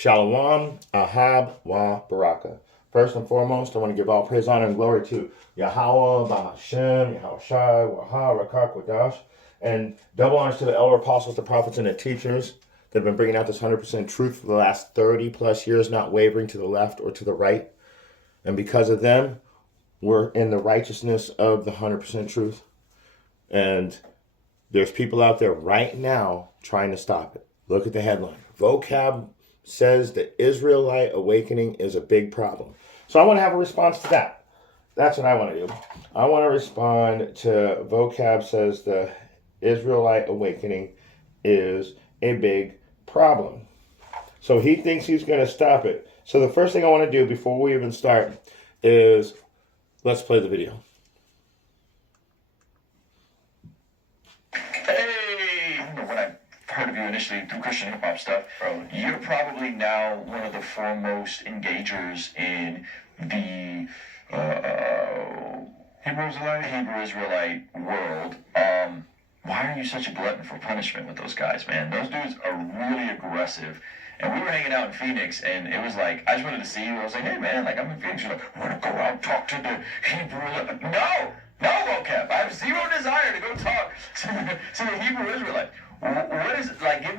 Shalom, Ahab, Wa, Baraka. First and foremost, I want to give all praise, honor, and glory to Yahweh, Bahashem, Yahushai, Waha, Rakak, Wadash, and double honors to the elder apostles, the prophets, and the teachers that have been bringing out this 100% truth for the last 30 plus years, not wavering to the left or to the right. And because of them, we're in the righteousness of the 100% truth. And there's people out there right now trying to stop it. Look at the headline. Vocab says the Israelite awakening is a big problem. So I want to have a response to that. That's what I want to do. I want to respond to vocab says the Israelite awakening is a big problem. So he thinks he's going to stop it. So the first thing I want to do before we even start is let's play the video. When I heard of you initially through Christian hip hop stuff, you're probably now one of the foremost engagers in the Hebrew Israelite world. Why are you such a glutton for punishment with those guys, man? Those dudes are really aggressive. And we were hanging out in Phoenix, and it was like, I just wanted to see you. I was like, hey, man, like, I'm in Phoenix. You're like, I want to go out and talk to the Hebrew. No, vocab. I have zero desire to go talk to the Hebrew Israelite. What is it? Like, give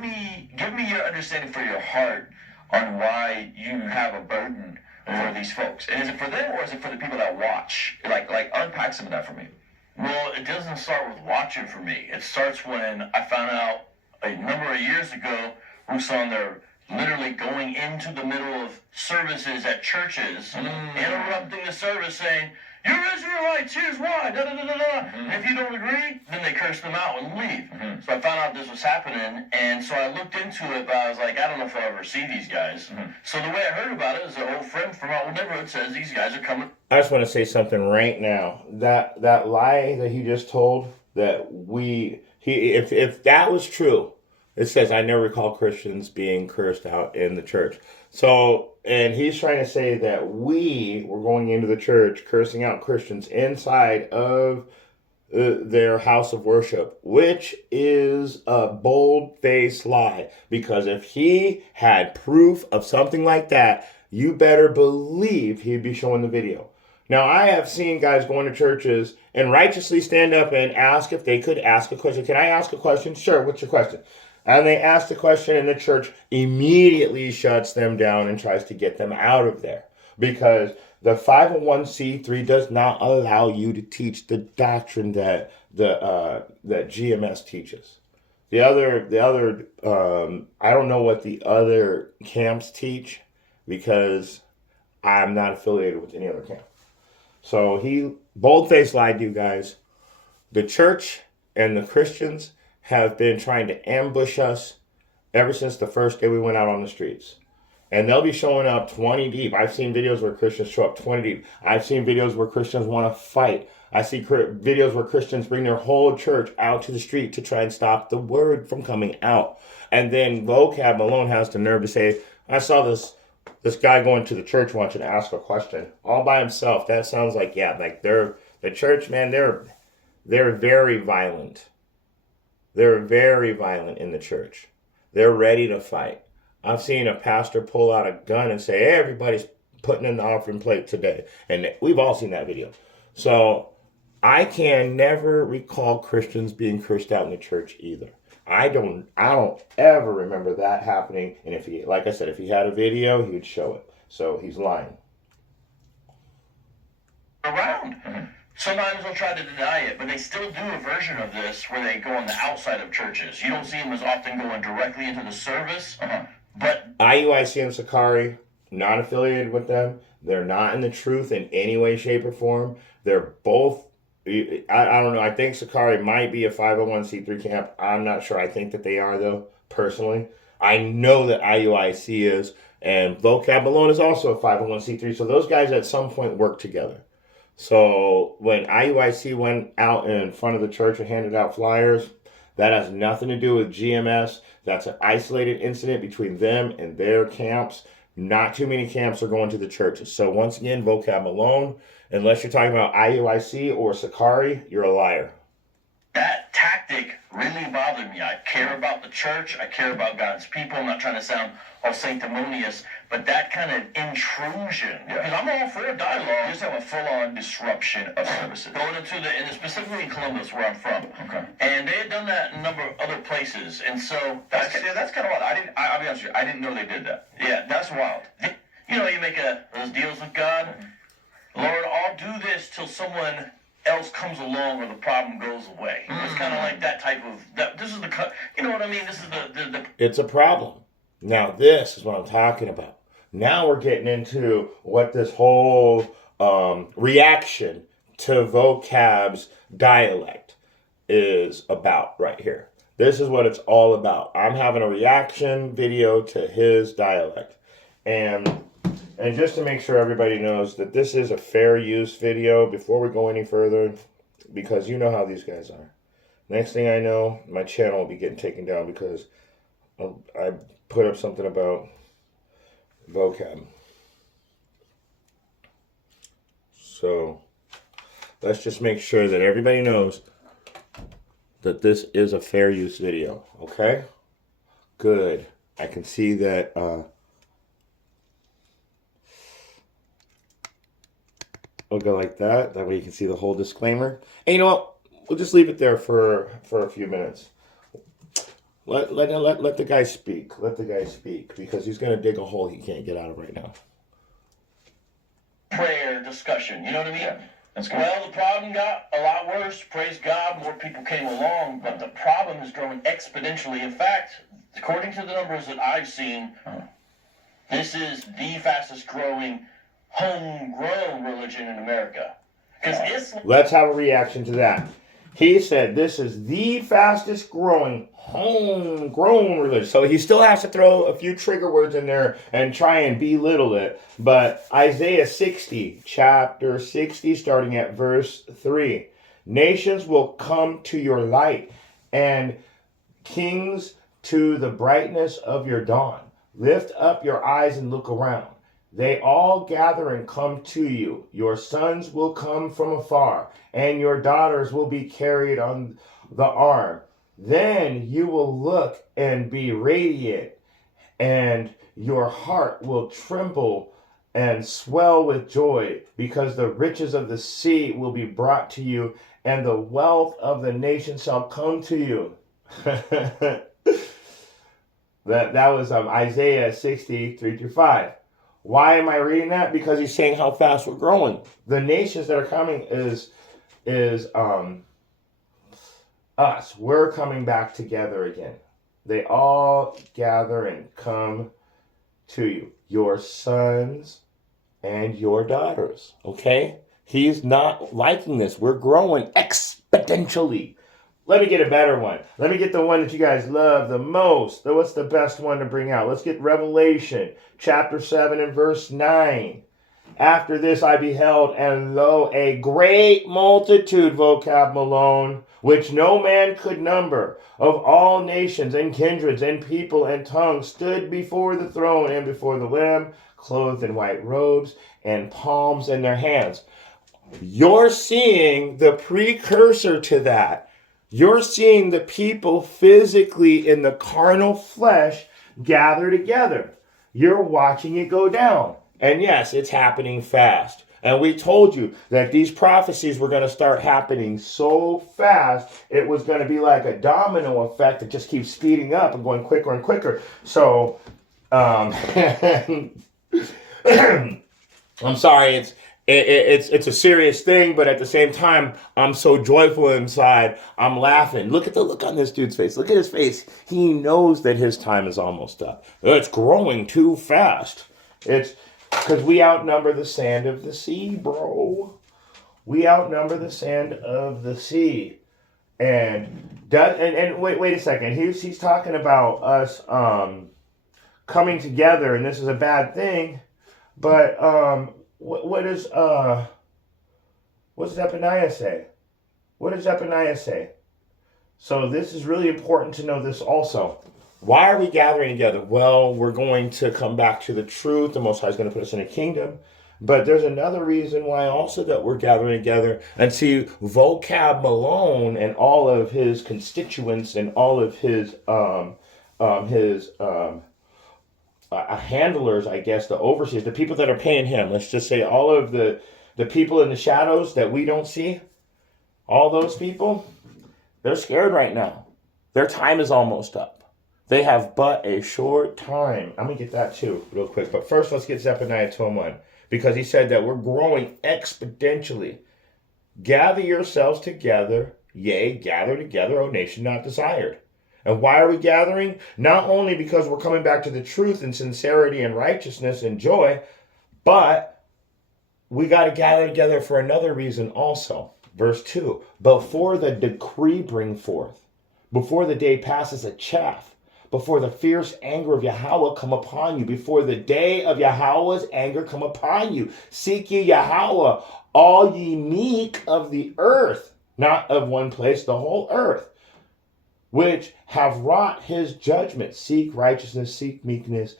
me your understanding for your heart on why you have a burden for these folks. And is it for them, or is it for the people that watch? Like unpack some of that for me. Well, it doesn't start with watching for me. It starts when I found out a number of years ago who saw they're literally going into the middle of services at churches, interrupting the service, saying, "You're Israelites, here's why, da da da da da." And if you don't agree, then they curse them out and leave. So I found out this was happening, and so I looked into it, but I was like, I don't know if I'll ever see these guys. So the way I heard about it is an old friend from our old neighborhood says these guys are coming. I just want to say something right now. That lie that he just told, that if that was true, it says, I never recall Christians being cursed out in the church. So, and he's trying to say that we were going into the church cursing out Christians inside of their house of worship, which is a bold-faced lie. Because if he had proof of something like that, you better believe he'd be showing the video. Now, I have seen guys going to churches and righteously stand up and ask if they could ask a question. Can I ask a question? Sure, what's your question? And they ask the question, and the church immediately shuts them down and tries to get them out of there. Because the 501c3 does not allow you to teach the doctrine that that GMS teaches. The other I don't know what the other camps teach, because I'm not affiliated with any other camp. So he bold-faced lied to you guys. The church and the Christians have been trying to ambush us ever since the first day we went out on the streets. And they'll be showing up 20 deep. I've seen videos where Christians show up 20 deep. I've seen videos where Christians want to fight. I see videos where Christians bring their whole church out to the street to try and stop the word from coming out. And then vocab Malone has the nerve to say, I saw this guy going to the church once and ask a question all by himself. That sounds like, yeah, like the church, man, they're very violent. They're very violent in the church. They're ready to fight. I've seen a pastor pull out a gun and say, hey, everybody's putting in the offering plate today. And we've all seen that video. So I can never recall Christians being cursed out in the church either. I don't ever remember that happening. And if he, like I said, if he had a video, he would show it. So he's lying. Around. Sometimes they'll try to deny it, but they still do a version of this where they go on the outside of churches. You don't see them as often going directly into the service, but IUIC and Sakari, not affiliated with them. They're not in the truth in any way, shape, or form. They're both, I don't know, I think Sakari might be a 501c3 camp. I'm not sure. I think that they are, though, personally. I know that IUIC is, and vocab Malone is also a 501c3, so those guys at some point work together. So when IUIC went out in front of the church and handed out flyers, that has nothing to do with GMS. That's an isolated incident between them and their camps. Not too many camps are going to the churches. So once again, vocab Malone, unless you're talking about IUIC or Sakari, you're a liar. that tactic really bothered me. I care about the church. I care about God's people. I'm not trying to sound all sanctimonious, but that kind of intrusion, because I'm all for dialogue. Just have a full-on disruption of services. Going into and specifically in Columbus, where I'm from. Okay. And they had done that in a number of other places, and so That's kind of wild. I'll be honest with you. I didn't know they did that. yeah, That's wild. you know, you make those deals with God. Lord, I'll do this till someone else comes along or the problem goes away. It's kind of like that type of that. This is you know what I mean. This is the It's a problem. Now, this is what I'm talking about. Now we're getting into what this whole reaction to vocab's dialect is about right here. This is what it's all about. I'm having a reaction video to his dialect. And just to make sure everybody knows that this is a fair use video before we go any further, because you know how these guys are. Next thing I know, my channel will be getting taken down because I put up something about vocab. So let's just make sure that everybody knows that this is a fair use video, okay? Good. I can see that we'll go like that. That way you can see the whole disclaimer. And you know what? We'll just leave it there for a few minutes. Let the guy speak. Let the guy speak, because he's going to dig a hole he can't get out of right now. prayer discussion. You know what I mean? Yeah, that's good. Well, the problem got a lot worse. Praise God, more people came along, but the problem is growing exponentially. In fact, according to the numbers that I've seen, this is the fastest growing homegrown religion in America. Because Islam. Let's have a reaction to that. He said this is the fastest growing homegrown religion. So he still has to throw a few trigger words in there and try and belittle it. But Isaiah 60, chapter 60, starting at verse 3. Nations will come to your light, and kings to the brightness of your dawn. Lift up your eyes and look around. They all gather and come to you. Your sons will come from afar, and your daughters will be carried on the arm. Then you will look and be radiant, and your heart will tremble and swell with joy, because the riches of the sea will be brought to you, and the wealth of the nations shall come to you. That was Isaiah 60, 3-5. Why am I reading that? Because he's saying how fast we're growing. The nations that are coming is us. We're coming back together again. They all gather and come to you. Your sons and your daughters. Okay? He's not liking this. We're growing exponentially. Let me get a better one. Let me get the one that you guys love the most. What's the best one to bring out? Let's get Revelation chapter 7 and verse 9. After this I beheld, and lo, a great multitude, vocab Malone, which no man could number, of all nations and kindreds and people and tongues, stood before the throne and before the Lamb, clothed in white robes and palms in their hands. You're seeing the precursor to that. You're seeing the people physically in the carnal flesh gather together. You're watching it go down. And yes, it's happening fast. And we told you that these prophecies were going to start happening so fast, it was going to be like a domino effect that just keeps speeding up and going quicker and quicker. So, I'm sorry, it's a serious thing, but at the same time, I'm so joyful inside. I'm laughing. Look at the look on this dude's face. Look at his face. He knows that his time is almost up. It's growing too fast. It's because we outnumber the sand of the sea, bro. We outnumber the sand of the sea. And wait a second. He's talking about us coming together, and this is a bad thing. But what does Zephaniah say? What does Zephaniah say? So this is really important to know this also. Why are we gathering together? Well, we're going to come back to the truth. The Most High is going to put us in a kingdom. But there's another reason why also that we're gathering together. And see, vocab Malone and all of his constituents and all of his handlers, I guess, the overseers, the people that are paying him. Let's just say all of the people in the shadows that we don't see. All those people, they're scared right now. Their time is almost up. They have but a short time. I'm going to get that too real quick. But first, let's get Zephaniah 2:1. Because he said that we're growing exponentially. Gather yourselves together, yea, gather together, O nation not desired. And why are we gathering? Not only because we're coming back to the truth and sincerity and righteousness and joy, but we got to gather together for another reason also. Verse 2, before the decree bring forth, before the day passes a chaff, before the fierce anger of Yahweh come upon you, before the day of Yahweh's anger come upon you. Seek ye Yahweh, all ye meek of the earth, not of one place, the whole earth, which have wrought his judgment. Seek righteousness, seek meekness.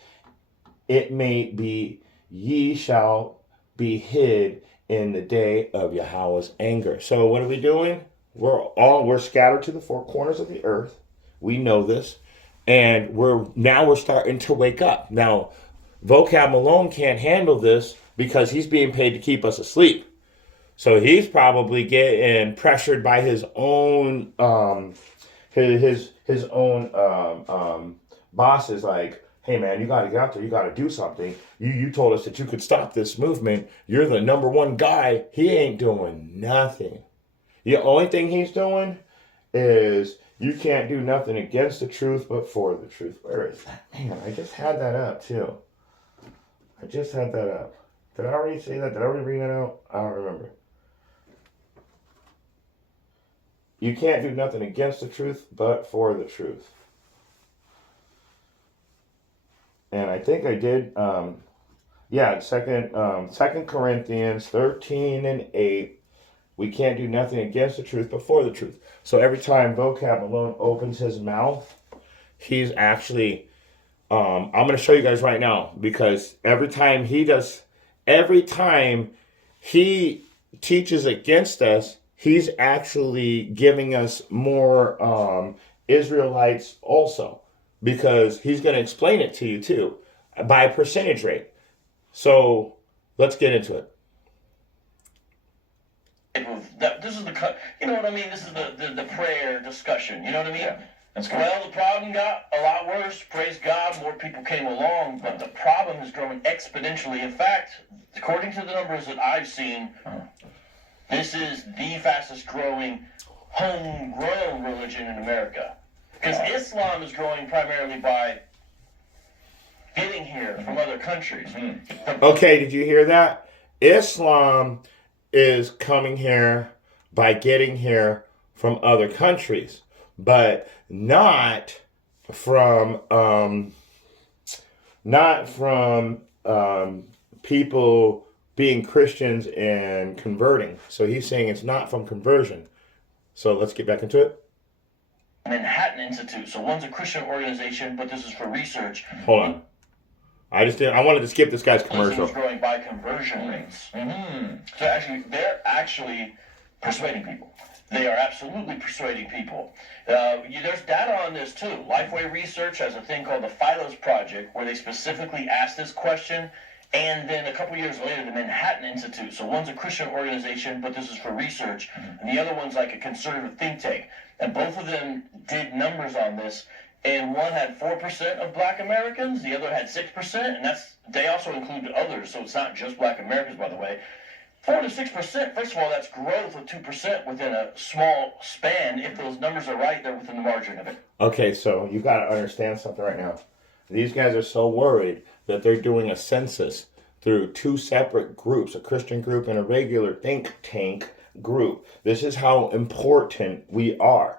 It may be, ye shall be hid in the day of Yahweh's anger. So what are we doing? We're scattered to the four corners of the earth. We know this. And we're starting to wake up. Now, vocab Malone can't handle this because he's being paid to keep us asleep. So he's probably getting pressured by his own his own bosses, like, hey man, you got to get out there, you got to do something. You told us that you could stop this movement. You're the number one guy. He ain't doing nothing. The only thing he's doing is, you can't do nothing against the truth, but for the truth. Where is that? Man, I just had that up, too. Did I already say that? Did I already read that out? I don't remember. You can't do nothing against the truth, but for the truth. And I think I did, Second Corinthians 13:8. We can't do nothing against the truth, but for the truth. So every time vocab Malone opens his mouth, he's actually, I'm going to show you guys right now, because every time he teaches against us, he's actually giving us more Israelites also, because he's going to explain it to you too, by percentage rate. So let's get into it. This is you know what I mean? This is the prayer discussion. You know what I mean? Yeah, that's good. Well, the problem got a lot worse. Praise God, more people came along, but the problem is growing exponentially. In fact, according to the numbers that I've seen, this is the fastest growing homegrown religion in America. Because Islam is growing primarily by getting here from other countries. Okay, did you hear that? Islam is coming here by getting here from other countries, but not from people being Christians and converting. So he's saying it's not from conversion. So let's get back into it. Manhattan Institute. So one's a Christian organization, but this is for research. Hold on. I wanted to skip this guy's commercial. It's growing by conversion rates. So actually, they're actually persuading people. They are absolutely persuading people. There's data on this too. Lifeway Research has a thing called the Philos Project, where they specifically asked this question. And then a couple years later, the Manhattan Institute. So one's a Christian organization, but this is for research. And the other one's like a conservative think tank. And both of them did numbers on this. And one had 4% of black Americans, the other had 6%, and they also included others, so it's not just black Americans, by the way. 4 to 6%, first of all, that's growth of 2% within a small span. If those numbers are right, they're within the margin of it. Okay, so you got to understand something right now. These guys are so worried that they're doing a census through two separate groups, a Christian group and a regular think tank group. This is how important we are.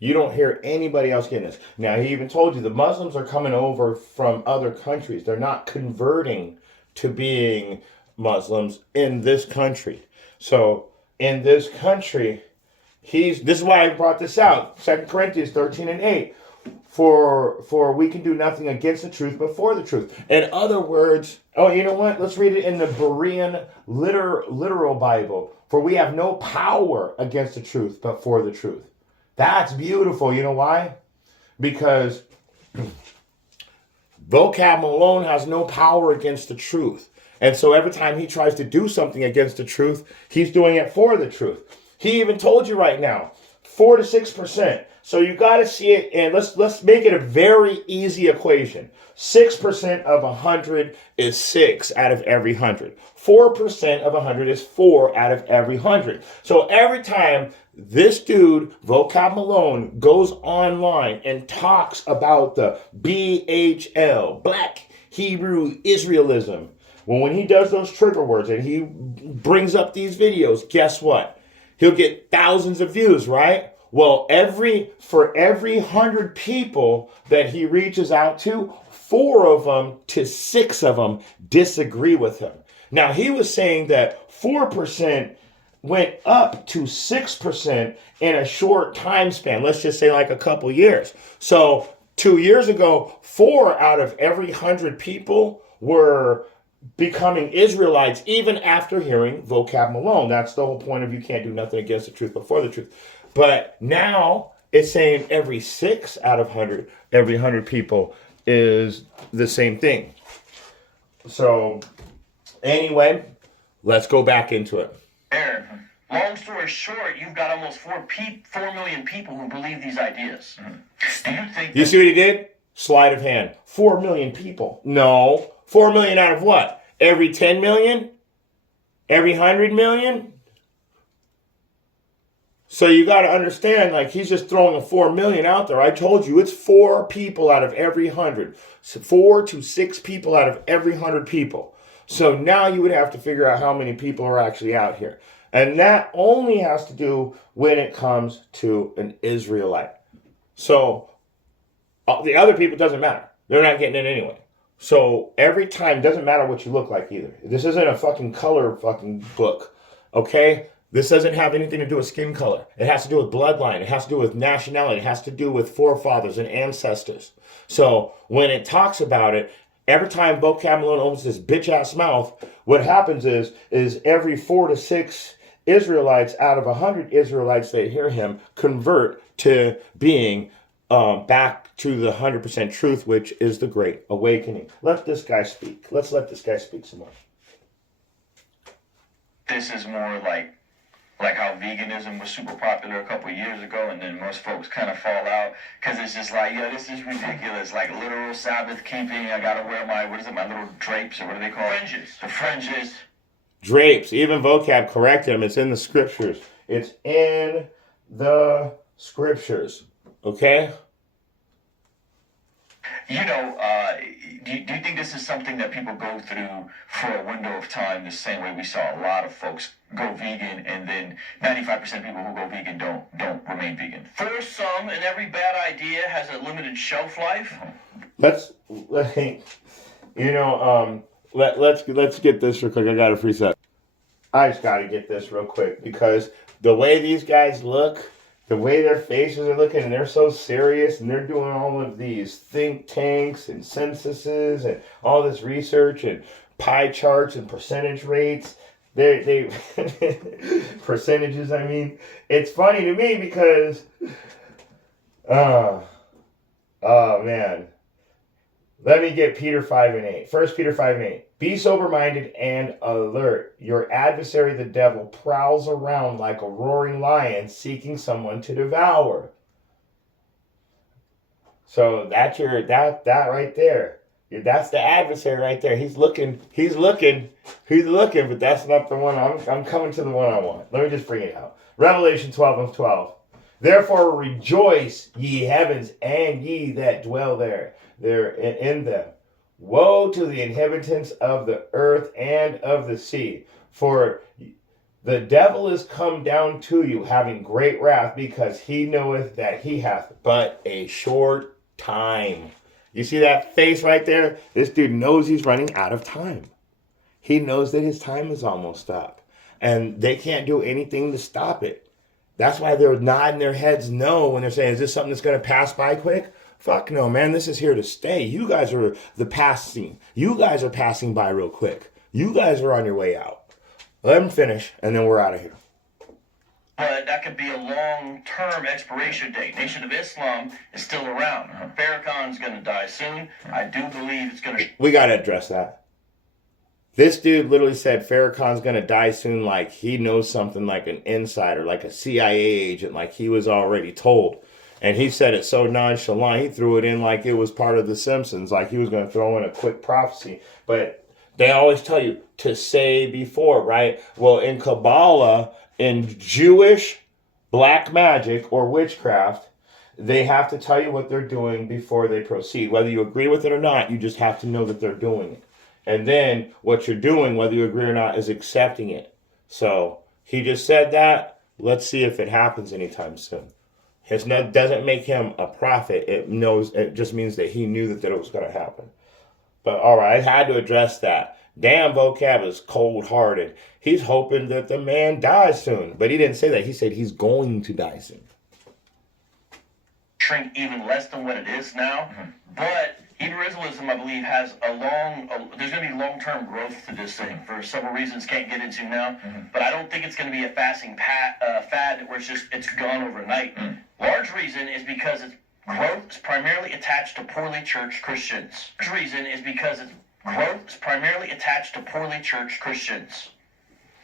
You don't hear anybody else getting this. Now, he even told you the Muslims are coming over from other countries. They're not converting to being Muslims in this country. So, in this country, this is why I brought this out. 2 Corinthians 13:8. For we can do nothing against the truth, but for the truth. In other words, oh, you know what? Let's read it in the Berean literal Bible. For we have no power against the truth, but for the truth. That's beautiful. You know why? Because vocab Malone has no power against the truth. And so every time he tries to do something against the truth, he's doing it for the truth. He even told you right now, 4 to 6%. So you got to see it, and let's make it a very easy equation. 6% of 100 is 6 out of every 100. 4% of 100 is 4 out of every 100. So every time this dude, Vocab Malone, goes online and talks about the BHL, Black Hebrew Israelism, when he does those trigger words and he brings up these videos, guess what? He'll get thousands of views, right? Well, for every 100 people that he reaches out to, 4 of them to 6 of them disagree with him. Now, he was saying that 4% went up to 6% in a short time span. Let's just say like a couple years. So 2 years ago, 4 out of every 100 people were becoming Israelites even after hearing Vocab Malone. That's the whole point of you can't do nothing against the truth but for the truth. But now it's saying every 6 out of 100, every 100 people is the same thing. So anyway, let's go back into it. Aaron, long story short, you've got almost 4 million people who believe these ideas. Do you think You see what he did? Sleight of hand. 4 million people. No. 4 million out of what? Every 10 million? Every 100 million? So you got to understand, like, he's just throwing a 4 million out there. I told you it's 4 people out of every 100. So 4 to 6 people out of every 100 people. So now you would have to figure out how many people are actually out here. And that only has to do when it comes to an Israelite. So the other people, doesn't matter. They're not getting it anyway. So every time, doesn't matter what you look like either. This isn't a fucking color fucking book. Okay? This doesn't have anything to do with skin color. It has to do with bloodline. It has to do with nationality. It has to do with forefathers and ancestors. So when it talks about it, every time Vocab Malone opens his bitch-ass mouth, what happens is every 4 to 6 Israelites out of 100 Israelites that hear him convert to being back to the 100% truth, which is the Great Awakening. Let this guy speak. Let's let this guy speak some more. This is more like how veganism was super popular a couple years ago, and then most folks kind of fall out because it's just like, yeah, this is ridiculous. Like literal Sabbath keeping. I gotta wear my little drapes, or what do they call it? Fringes. The fringes. Drapes. Even Vocab corrected him. It's in the scriptures. It's in the scriptures. Okay? You know, do you think this is something that people go through for a window of time the same way we saw a lot of folks go vegan, and then 95% of people who go vegan don't remain vegan? For some, and every bad idea has a limited shelf life. Let's get this real quick. I got a preset. I just got to get this real quick because the way these guys look, the way their faces are looking, and they're so serious, and they're doing all of these think tanks and censuses and all this research and pie charts and percentage rates. They percentages, I mean. It's funny to me because, oh man. Let me get Peter 5:8. 1 Peter 5:8. Be sober-minded and alert. Your adversary, the devil, prowls around like a roaring lion seeking someone to devour. So that's that right there. That's the adversary right there. He's looking, but that's not the one. I'm coming to the one I want. Let me just bring it out. Revelation 12:12. Therefore rejoice, ye heavens, and ye that dwell there in them. Woe to the inhabitants of the earth and of the sea, for the devil is come down to you, having great wrath, because he knoweth that he hath but a short time. You see that face right there? This dude knows he's running out of time. He knows that his time is almost up, and they can't do anything to stop it. That's why they're nodding their heads no when they're saying, is this something that's going to pass by quick? Fuck no, man. This is here to stay. You guys are the passing. You guys are passing by real quick. You guys are on your way out. Let them finish, and then we're out of here. But that could be a long-term expiration date. Nation of Islam is still around. Farrakhan's going to die soon. I do believe it's going to... We got to address that. This dude literally said Farrakhan's going to die soon, like he knows something, like an insider, like a CIA agent, like he was already told. And he said it so nonchalant, he threw it in like it was part of The Simpsons, like he was going to throw in a quick prophecy. But they always tell you to say before, right? Well, in Kabbalah, in Jewish black magic or witchcraft, they have to tell you what they're doing before they proceed. Whether you agree with it or not, you just have to know that they're doing it. And then what you're doing, whether you agree or not, is accepting it. So he just said that. Let's see if it happens anytime soon. It doesn't make him a prophet. It just means that he knew that it was going to happen. But all right, I had to address that. Damn, vocab is cold-hearted. He's hoping that the man dies soon. But he didn't say that. He said he's going to die soon. Shrink even less than what it is now. But Hebrew Israelism, I believe, has there's going to be long-term growth to this thing for several reasons can't get into now. But I don't think it's going to be a fad where it's gone overnight. Large reason is because its growth is primarily attached to poorly churched Christians. Large reason is because its growth is primarily attached to poorly churched Christians.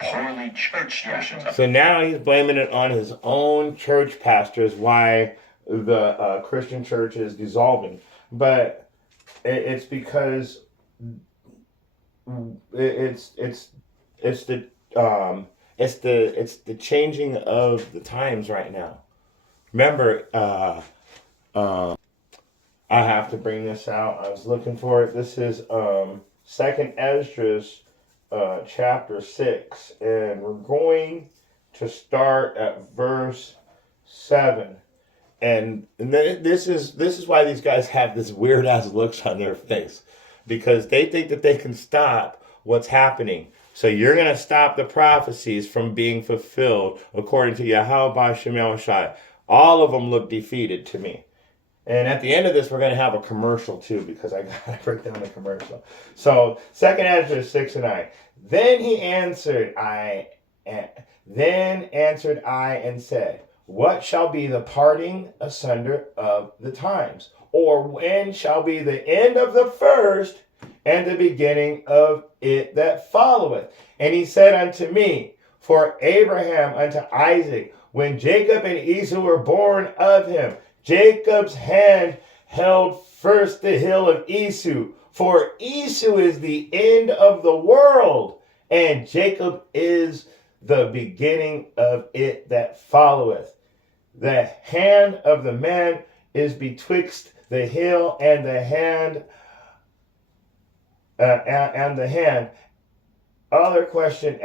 Poorly churched Christians. So now he's blaming it on his own church pastors why the Christian church is dissolving. But it's because it's the changing of the times right now. Remember, I have to bring this out. I was looking for it. This is 2nd Esdras chapter 6, and we're going to start at verse 7. And this is why these guys have this weird ass looks on their face, because they think that they can stop what's happening. So you're going to stop the prophecies from being fulfilled according to Yahweh Shemel Shai. All of them look defeated to me. And at the end of this, we're going to have a commercial too, because I got to break down the commercial. So 2nd Ezra 6 and 9. Then answered I and said, what shall be the parting asunder of the times? Or when shall be the end of the first and the beginning of it that followeth? And he said unto me, for Abraham unto Isaac, when Jacob and Esau were born of him, Jacob's hand held first the hill of Esau, for Esau is the end of the world, and Jacob is the beginning of it that followeth. The hand of the man is betwixt the hill and the hand. Other question,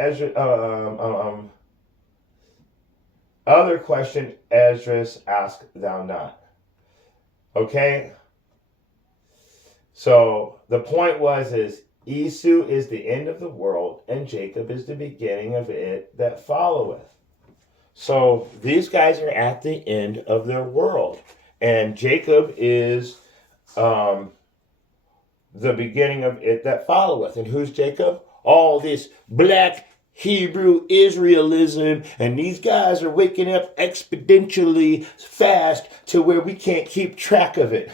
Esdras, ask thou not. Okay. So the point is Esau is the end of the world, and Jacob is the beginning of it that followeth. So these guys are at the end of their world. And Jacob is the beginning of it that followeth. And who's Jacob? All this black Hebrew Israelism. And these guys are waking up exponentially fast to where we can't keep track of it.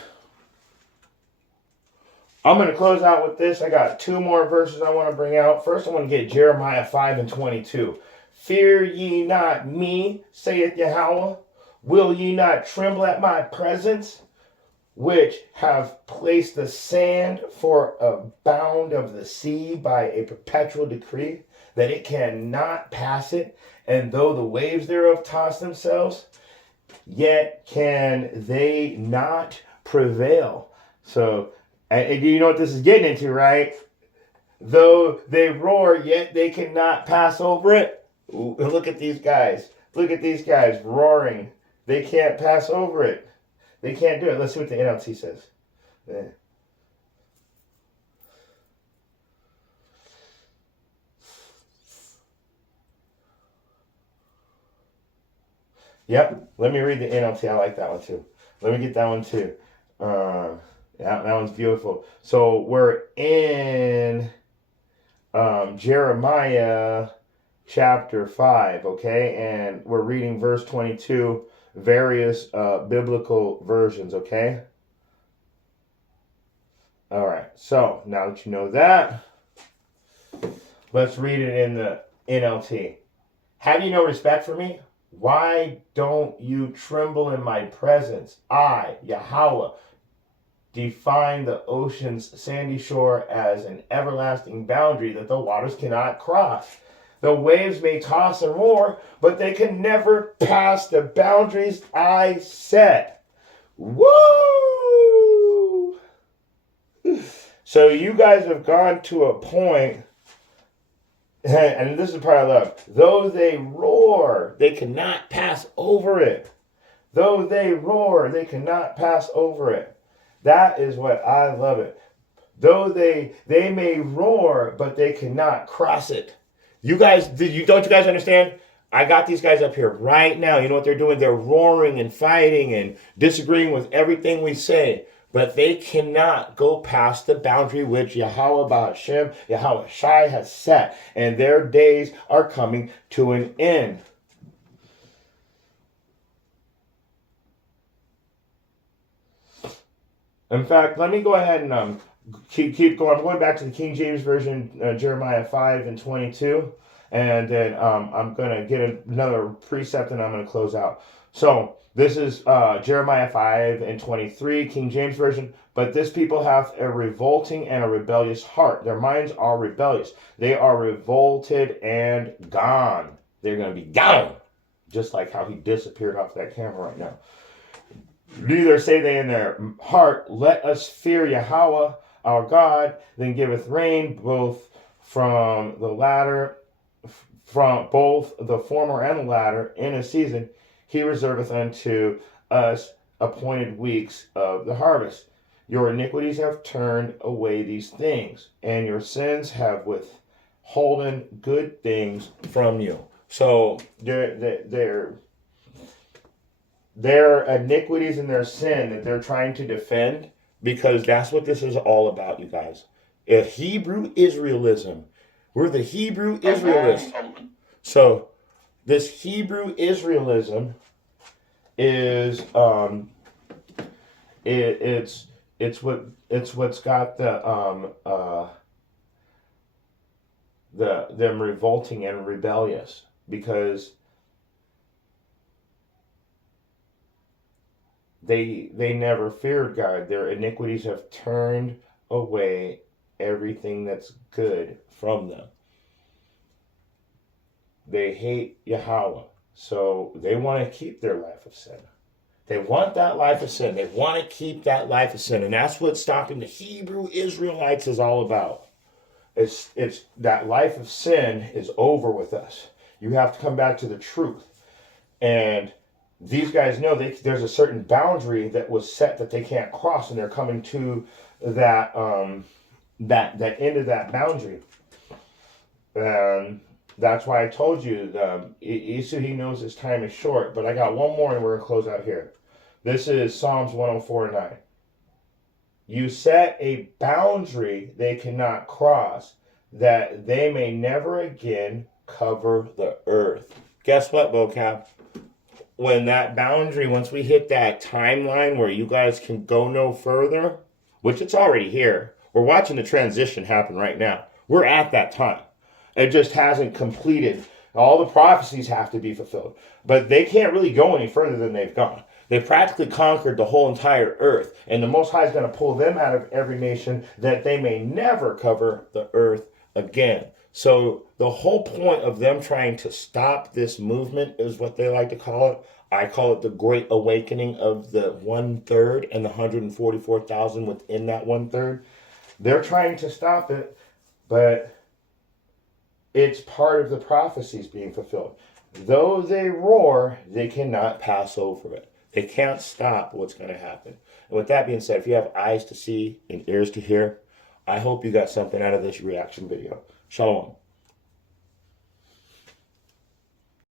I'm going to close out with this. I got 2 more verses I want to bring out. First, I want to get Jeremiah 5 and 22. Fear ye not me, saith Yahweh. Will ye not tremble at my presence, which have placed the sand for a bound of the sea by a perpetual decree, that it cannot pass it, and though the waves thereof toss themselves, yet can they not prevail. So, and you know what this is getting into, right? Though they roar, yet they cannot pass over it. Look at these guys. Look at these guys roaring. They can't pass over it. They can't do it. Let's see what the NLT says. Yep. Let me read the NLT. I like that one too. Let me get that one too. That one's beautiful. So we're in Jeremiah chapter 5, okay? And we're reading verse 22, various biblical versions, okay? All right, so now that you know that, let's read it in the NLT. Have you no respect for me? Why don't you tremble in my presence? I, Yahweh, define the ocean's sandy shore as an everlasting boundary that the waters cannot cross. The waves may toss and roar, but they can never pass the boundaries I set. Woo! So you guys have gone to a point, and this is the part I love. Though they roar, they cannot pass over it. Though they roar, they cannot pass over it. That is what I love it. Though they may roar, but they cannot cross it. You guys, don't you guys understand? I got these guys up here right now. You know what they're doing? They're roaring and fighting and disagreeing with everything we say. But they cannot go past the boundary which Yahweh Ba'ashem, Yahweh Shai has set. And their days are coming to an end. In fact, let me go ahead and keep going. I'm going back to the King James Version, Jeremiah 5 and 22. And then I'm going to get another precept and I'm going to close out. So this is Jeremiah 5 and 23, King James Version. But this people hath a revolting and a rebellious heart. Their minds are rebellious. They are revolted and gone. They're going to be gone. Just like how he disappeared off that camera right now. Neither say they in their heart, let us fear Yahweh our God, then giveth rain both from the latter, from both the former and the latter in a season. He reserveth unto us appointed weeks of the harvest. Your iniquities have turned away these things, and your sins have withholden good things from you. So their iniquities and their sin that they're trying to defend, because that's what this is all about, you guys. A Hebrew Israelism. We're the Hebrew Israelists. So this Hebrew Israelism is it's what's got them revolting and rebellious, because they never feared God. Their iniquities have turned away everything that's good from them. They hate Yahweh. So they want to keep their life of sin. They want that life of sin. They want to keep that life of sin. And that's what stopping the Hebrew Israelites is all about. It's that life of sin is over with us. You have to come back to the truth. And these guys know there's a certain boundary that was set that they can't cross, and they're coming to that that end of that boundary. That's why I told you, Esau, he knows his time is short, but I got one more and we're going to close out here. This is Psalms 104:9. You set a boundary they cannot cross, that they may never again cover the earth. Guess what, vocab? When that boundary, once we hit that timeline where you guys can go no further, which it's already here, we're watching the transition happen right now. We're at that time. It just hasn't completed. All the prophecies have to be fulfilled. But they can't really go any further than they've gone. They've practically conquered the whole entire earth. And the Most High is going to pull them out of every nation that they may never cover the earth again. So the whole point of them trying to stop this movement is what they like to call it. I call it the Great Awakening of the 1/3 and the 144,000 within that 1/3. They're trying to stop it, but it's part of the prophecies being fulfilled. Though they roar, they cannot pass over it. They can't stop what's going to happen. And with that being said, if you have eyes to see and ears to hear, I hope you got something out of this reaction video. Shalom.